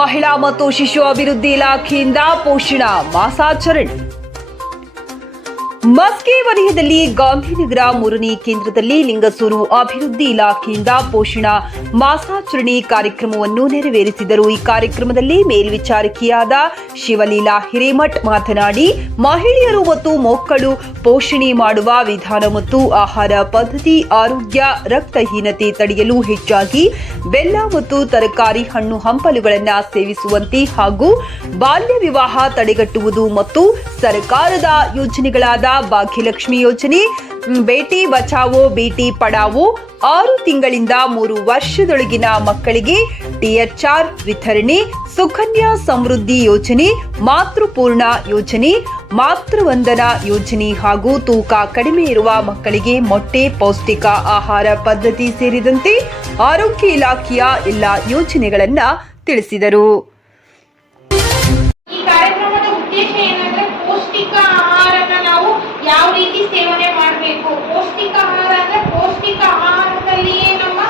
ಮಹಿಳಾ ಮತ್ತು ಶಿಶು ಅಭಿವೃದ್ಧಿ ಇಲಾಖೆಯಿಂದ ಪೋಷಣ ಮಾಸಾಚರಣೆ. ಮಸ್ಕಿ ವಲಯದಲ್ಲಿ ಗಾಂಧಿನಗರ 3ನೇ ಕೇಂದ್ರದಲ್ಲಿ ಲಿಂಗಸೂರು ಅಭಿವೃದ್ಧಿ ಇಲಾಖೆಯಿಂದ ಪೋಷಣ ಮಾಸಾಚರಣೆ ಕಾರ್ಯಕ್ರಮವನ್ನು ನೆರವೇರಿಸಿದರು. ಈ ಕಾರ್ಯಕ್ರಮದಲ್ಲಿ ಮೇಲ್ವಿಚಾರಕಿಯಾದ ಶಿವಲೀಲಾ ಹಿರೇಮಠ್ ಮಾತನಾಡಿ, ಮಹಿಳೆಯರು ಮತ್ತು ಮಕ್ಕಳು ಪೋಷಣೆ ಮಾಡುವ ವಿಧಾನ ಮತ್ತು ಆಹಾರ ಪದ್ಧತಿ, ಆರೋಗ್ಯ, ರಕ್ತಹೀನತೆ ತಡೆಯಲು ಹೆಚ್ಚಾಗಿ ಬೆಲ್ಲ ಮತ್ತು ತರಕಾರಿ, ಹಣ್ಣು ಹಂಪಲುಗಳನ್ನು ಸೇವಿಸುವಂತೆ ಹಾಗೂ ಬಾಲ್ಯ ವಿವಾಹ ತಡೆಗಟ್ಟುವುದು ಮತ್ತು ಸರ್ಕಾರದ ಯೋಜನೆಗಳಾದ ಭಾಗ್ಯಲಕ್ಷ್ಮಿ ಯೋಜನೆ, ಬೇಟಿ ಬಚಾವೋ ಬೇಟಿ ಪಡಾವೋ, 6 ತಿಂಗಳಿಂದ 3 ವರ್ಷದೊಳಗಿನ ಮಕ್ಕಳಿಗೆ THR ವಿತರಣೆ, ಸುಕನ್ಯಾ ಸಮೃದ್ಧಿ ಯೋಜನೆ, ಮಾತೃಪೂರ್ಣ ಯೋಜನೆ, ಮಾತೃವಂದನಾ ಯೋಜನೆ ಹಾಗೂ ತೂಕ ಕಡಿಮೆ ಇರುವ ಮಕ್ಕಳಿಗೆ ಮೊಟ್ಟೆ, ಪೌಷ್ಟಿಕ ಆಹಾರ ಪದ್ಧತಿ ಸೇರಿದಂತೆ ಆರೋಗ್ಯ ಇಲಾಖೆಯ ಎಲ್ಲ ಯೋಜನೆಗಳನ್ನು ತಿಳಿಸಿದರು. ಈ ಕಾರ್ಯಕ್ರಮದ ಉದ್ದೇಶ ಏನಂದ್ರೆ ಪೌಷ್ಟಿಕ ಆಹಾರನ ನಾವು ಯಾವ ರೀತಿ ಸೇವನೆ ಮಾಡಬೇಕು. ಪೌಷ್ಟಿಕ ಆಹಾರ ಅಂದ್ರೆ ಪೌಷ್ಟಿಕ ಆಹಾರದಲ್ಲಿಯೇ ನಮ್ಮ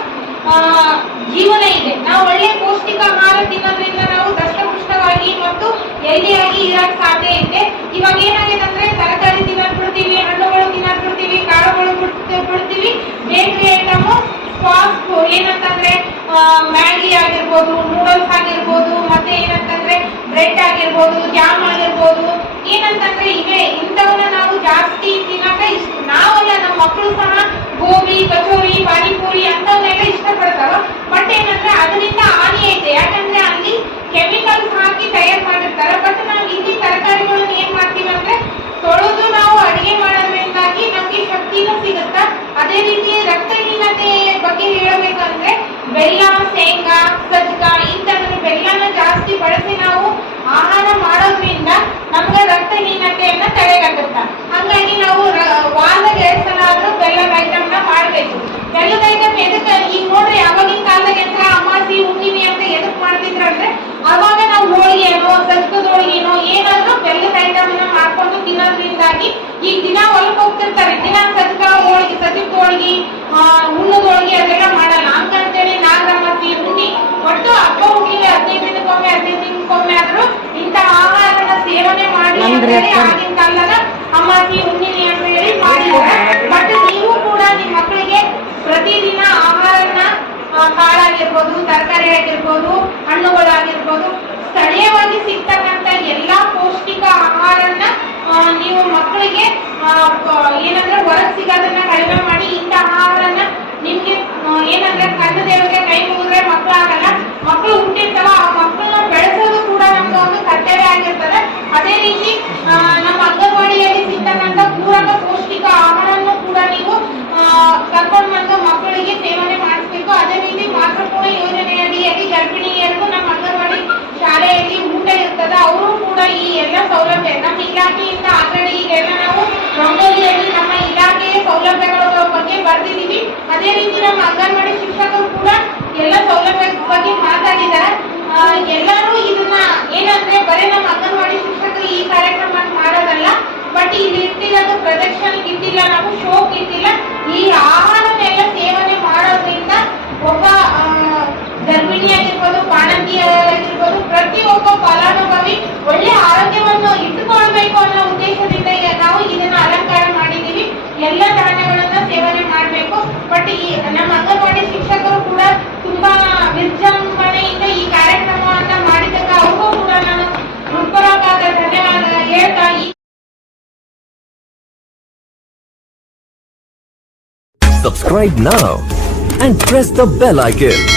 ಜೀವನ ಇದೆ. ನಾವು ಒಳ್ಳೆ ಪೌಷ್ಟಿಕ ಆಹಾರ ತಿನ್ನೋದ್ರಿಂದ ನಾವು ದಷ್ಟಪುಷ್ಟವಾಗಿ ಮತ್ತು ಹೆಲ್ದಿಯಾಗಿ ಇರಕ್ಕೆ ಸಾಧ್ಯ ಇದೆ. ಇವಾಗ ಏನಾಗಿದೆ ಅಂದ್ರೆ ತರಕಾರಿ ತಿನ್ನೋದು ಬಿಡ್ತೀವಿ, ಹಣ್ಣುಗಳು ತಿನ್ನೋದು ಬಿಡ್ತೀವಿ, ಕಾಳುಗಳು ಬಿಡ್ತೀವಿ, ಬೇಕರಿ ಐಟಮ್, ಫಾಸ್ಟ್ ಫುಡ್ ಏನಂತಂದ್ರೆ ಮ್ಯಾಗಿ ಆಗಿರ್ಬೋದು, ನೂಡಲ್ಸ್ ಆಗಿರ್ಬೋದು, ಮತ್ತೆ ಏನಂತಂದ್ರೆ ಬ್ರೆಡ್ ಆಗಿರ್ಬೋದು, ಜಾಮ್ ಆಗಿರ್ಬೋದು, ಏನಂತಂದ್ರೆ ಇವೆ ಇಂಥವನ್ನ ನಾವು ಜಾಸ್ತಿ ತಿನ್ನಕ ನಾವಲ್ಲ, ನಮ್ಮ ಮಕ್ಕಳು ಸಹ ಗೋಬಿ, ಕಚೋರಿ, ಪಾನಿಪುರಿ ಅಂತವನ್ನೆಲ್ಲ ಇಷ್ಟಪಡ್ತಾವ. ಬಟ್ ಏನಂದ್ರೆ ಅದರಿಂದ ಹಾನಿ ಐತೆ. ಯಾಕಂದ್ರೆ ಅಲ್ಲಿ ಕೆಮಿಕಲ್ಸ್ ಹಾಕಿ ತಯಾರು ಮಾಡಿರ್ತಾರೆ. ಬಟ್ ನಾವು ಇಲ್ಲಿ ತರಕಾರಿಗಳನ್ನ ಏನ್ ಮಾಡ್ತೀವಿ ಅಂದ್ರೆ ತೊಳೆದು ನಾವು ಅಡಿಗೆ ಮಾಡೋದ್ರಿಂದಾಗಿ ನಮ್ಗೆ ಶಕ್ತಿನೂ ಸಿಗುತ್ತಾ. ಅದೇ ರೀತಿ ರಕ್ತಹೀನತೆ ಬಗ್ಗೆ ಹೇಳಬೇಕಂದ್ರೆ ಬೆಲ್ಲ, ಶೇಂಗಾ, ಸಜ್ಜಕ ಇಂಥದ್ರ ಬೆಲ್ಲನ ಜಾಸ್ತಿ ಬಳಸಿ ನಾವು ಆಹಾರ ಮಾಡೋದ್ರಿಂದ ನಮ್ಗೆ ರಕ್ತಹೀನತೆಯನ್ನ ತಡೆಗಟ್ಟುತ್ತ. ಹಾಗಾಗಿ ನಾವು ವಾರದಾಗ 2 ಸಲ ಆದ್ರೂ ಬೆಲ್ಲದ ಐಟಮ್ನ ಮಾಡಬೇಕು. ಬೆಲ್ಲದ ಐಟಮ್ ಎದಕ್ಕೆ ಈಗ ನೋಡ್ರಿ, ಅವಾಗಿನ ಕಾಲದಾಗ ಎಂತ್ರ ಅಮಾಸಿ ಹುಣ್ಣಿಮೆ ಅಂತ ಎದಕ್ ಮಾಡ್ತಿದ್ರ ಅಂದ್ರೆ ಅವಾಗ ನಾವು ಹೋಳಿಗೆನೋ ಸಜ್ಜಕದ ಹೋಳಿಗೆನೋ ಏನಾದ್ರೂ ಬೆಲ್ಲದ ಐಟಮ್ನ ಮಾಡ್ಕೊಂಡು ತಿನ್ನೋದ್ರಿಂದಾಗಿ ಈಗ ದಿನ ಹೊಲಕ್ಕೆ ಹೋಗ್ತಿರ್ತಾರೆ, ದಿನ ಸಜ್ಜಕ ಹೋಳಿಗೆ, ಸಜ್ಜಕ ಹೋಳಿಗೆ, ಹುಣ್ಣದ ಹೋಳಿಗೆ ಅದೆಲ್ಲ ಮಾಡಲ್ಲ. ಹಂಗಂತೇಳಿ ನಾಗರಮಾಸಿ, ಹುಣ್ಣಿ, ಒಟ್ಟು ಹಬ್ಬ ಹುಣ್ಣಿಮೆ 15 ದಿನಕ್ಕೊಮ್ಮೆ ಆದ್ರೂ ಇಂಥ ಆಹಾರನ ಸೇವನೆ ಮಾಡಿ ಆಗಿನ ಕಾಲದಾಗ ಅಮಾಸಿ ಹುಣ್ಣಿಮೆ ಅಂತ ಹೇಳಿ ಮಾಡಿದ್ದಾರೆ. ಬಟ್ ನೀವು ಕೂಡ ನಿಮ್ಮ ಮಕ್ಕಳಿಗೆ ಪ್ರತಿದಿನ ಆಹಾರನ ಕಾಳಾಗಿರ್ಬೋದು, ತರಕಾರಿ ಆಗಿರ್ಬೋದು, ಹಣ್ಣುಗಳಾಗಿರ್ಬೋದು, ಸ್ಥಳೀಯವಾಗಿ ಸಿಗ್ತಕ್ಕಂಥ ಎಲ್ಲಾ ಪೌಷ್ಟಿಕ ಆಹಾರನ ನೀವು ಮಕ್ಕಳಿಗೆ ಏನಂದ್ರೆ ಹೊರಗೆ ಸಿಗೋದನ್ನ ಕಡಿಮೆ ಮಾಡಿ ಇಂಥ ಆಹಾರನ ನಿಮ್ಗೆ ಏನಂದ್ರೆ ಕಣ್ಣ ದೇವರಿಗೆ ಕೈ ಮುಗಿದ್ರೆ ಮಕ್ಕಳು ಆಗಲ್ಲ. ಮಕ್ಕಳು ಹುಟ್ಟಿರ್ತಾವ, ಆ ಮಕ್ಕಳನ್ನ ಬೆಳೆಸೋದು ಕೂಡ ನಮ್ದು ಒಂದು ಕರ್ತವ್ಯ ಆಗಿರ್ತದೆ. ಅದೇ ರೀತಿ ನಮ್ಮ ಅಂಗನವಾಡಿಯಲ್ಲಿ ಸಿಗ್ತಕ್ಕಂಥ ಪೂರಕ ಪೌಷ್ಟಿಕ ಆಹಾರವನ್ನು ಕೂಡ ನೀವು ಕರ್ಕೊಂಡು ಬಂದು ಮಕ್ಕಳಿಗೆ ಸೇವನೆ ಮಾಡಿಸ್ಬೇಕು. ಅದೇ ರೀತಿ ಮಾತೃಪೂರ್ಣ ಯೋಜನೆಯಡಿಯಲ್ಲಿ ಗರ್ಭಿಣಿಯರಿಗೂ ನಮ್ಮ ಅಂಗನವಾಡಿ ಶಾಲೆಯಲ್ಲಿ ಊಟ ಇರ್ತದೆ. ಅವರು ಕೂಡ ಈ ಎಲ್ಲ ಸೌಲಭ್ಯ ನಮ್ಮ ಇಲಾಖೆಯಿಂದ ಆಲ್ರೆಡಿ ಈಗೆಲ್ಲ ನಾವು ರಂಗೋಲಿಯಲ್ಲಿ ನಮ್ಮ ಇಲಾಖೆಯ ಸೌಲಭ್ಯಗಳ ಬಗ್ಗೆ ಬರ್ತಿದೀವಿ. ಅದೇ ರೀತಿ ನಮ್ಮ ಅಂಗನವಾಡಿ ಶಿಕ್ಷಕರು ಕೂಡ ಎಲ್ಲ ಸೌಲಭ್ಯದ ಬಗ್ಗೆ ಮಾತಾಡಿದ್ದಾರೆ. ಎಲ್ಲರೂ ಇದನ್ನ ಏನಂದ್ರೆ ಬರೀ ನಮ್ಮ ಅಂಗನವಾಡಿ ಶಿಕ್ಷಕರು ಈ ಕಾರ್ಯಕ್ರಮ ಮಾಡೋದಲ್ಲ, ಬಟ್ ಇಲ್ಲಿ ಇರ್ತಿರೋದು ಪ್ರದರ್ಶನ ಇಟ್ಟಿಲ್ಲ, ನಾವು ಶೋಕ್ ಇಟ್ಟಿಲ್ಲ. ಈ ಆಹಾರನೆಲ್ಲ ಸೇವನೆ ಮಾಡೋದ್ರಿಂದ ಒಬ್ಬ ಗರ್ಭಿಣಿ ಆಗಿರ್ಬೋದು, ಬಾಣಂತಿ ಆಗಿರ್ಬೋದು, ಪ್ರತಿಯೊಬ್ಬ ಫಲಾನುಭವಿ ಒಳ್ಳೆ ಆರೋಗ್ಯವನ್ನು ಇಟ್ಟುಕೊಳ್ಬೇಕು ಅನ್ನೋ ಉದ್ದೇಶದಿಂದ ನಾವು ಇದನ್ನ ಅಲಂಕಾರ ಮಾಡಿದೀವಿ. ಎಲ್ಲ ಧಾನ್ಯಗಳನ್ನ ಸೇವನೆ ಮಾಡಬೇಕು. ಬಟ್ ಈ ನಮ್ಮ ಅಂಗನವಾಡಿ ಶಿಕ್ಷಕರು ಕೂಡ ತುಂಬಾ ವಿಜೃಂಭಣೆಯಿಂದ ಈ ಕಾರ್ಯಕ್ರಮವನ್ನ ಮಾಡಿದಾಗ ಅವ್ರಿಗೂ ಕೂಡ ನಾನು ಹೃತ್ಪೂರ್ವಕವಾದ ಧನ್ಯವಾದ ಹೇಳ್ತಾ Subscribe now and press the bell icon.